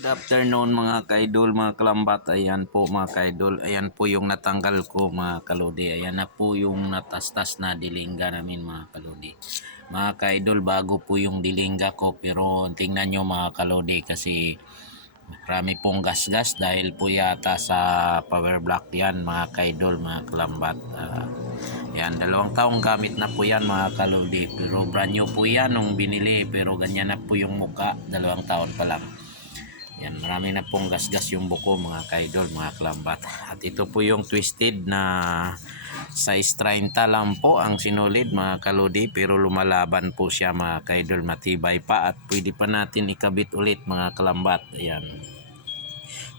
Good afternoon mga kaidol, mga kalambat. Ayan po mga kaidol. Ayan po yung natanggal ko mga kalodi. Ayan na po yung natastas na dilingga namin mga kalodi. Mga kaidol, bago po yung dilingga ko. Pero tingnan nyo mga kalodi kasi marami pong gasgas dahil po yata sa power block yan mga kaidol, mga kalambat. Ah, yan, dalawang taong gamit na po yan mga kalodi. Pero brand new po yan nung binili. Pero ganyan na po yung muka. Dalawang taon pa lang. Yan, marami na pong gasgas yung buko mga kaidol, mga kalambat. At ito po yung twisted na size 30 lang po ang sinulid mga kalodi. Pero lumalaban po siya mga kaidol, matibay pa. At pwede pa natin ikabit ulit mga kalambat. Ayan.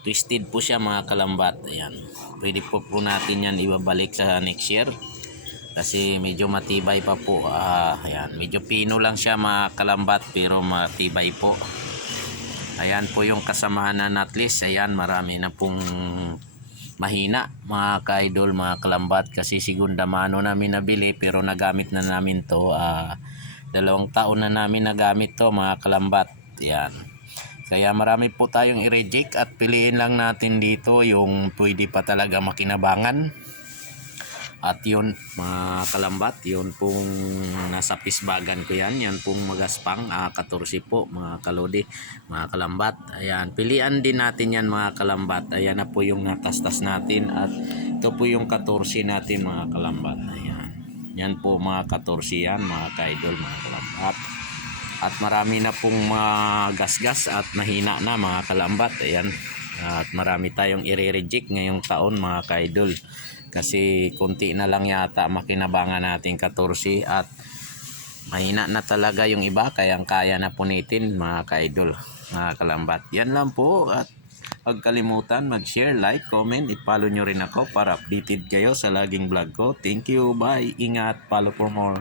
Twisted po siya mga kalambat. Ayan. Pwede po po natin yan ibabalik sa next year kasi medyo matibay pa po ah ayan medyo pino lang siya mga kalambat pero matibay po ayan po yung kasamahan na nutlist ayan marami na pong mahina mga ka-idol mga kalambat. Kasi segunda mano namin nabili pero nagamit na namin to ah dalawang taon na namin nagamit to mga kalambat. Ayan. Kaya marami po tayong i-reject at piliin lang natin dito yung pwede pa talaga makinabangan at yun mga kalambat, yun pong nasa pisbagan ko yan. Yan pong magaspang, ah, 14 po mga kalodi, mga kalambat. Ayan, pilian din natin yan mga kalambat. Ayan na po yung natastas natin at ito po yung 14 natin mga kalambat. Ayan. Yan po mga 14 yan mga kaidol, mga kalambat. At marami na pong mga gasgas at mahina na mga kalambat. Ayan. At marami tayong i-reject ngayong taon mga kaidol. Kasi konti na lang yata makinabangan natin 14 at mahina na talaga yung iba kaya kaya na punitin mga kaidol, mga kalambat. Yan lang po at huwag kalimutan mag-share, like, comment, i-follow nyo rin ako para updated kayo sa laging vlog ko. Thank you, bye, ingat, follow for more.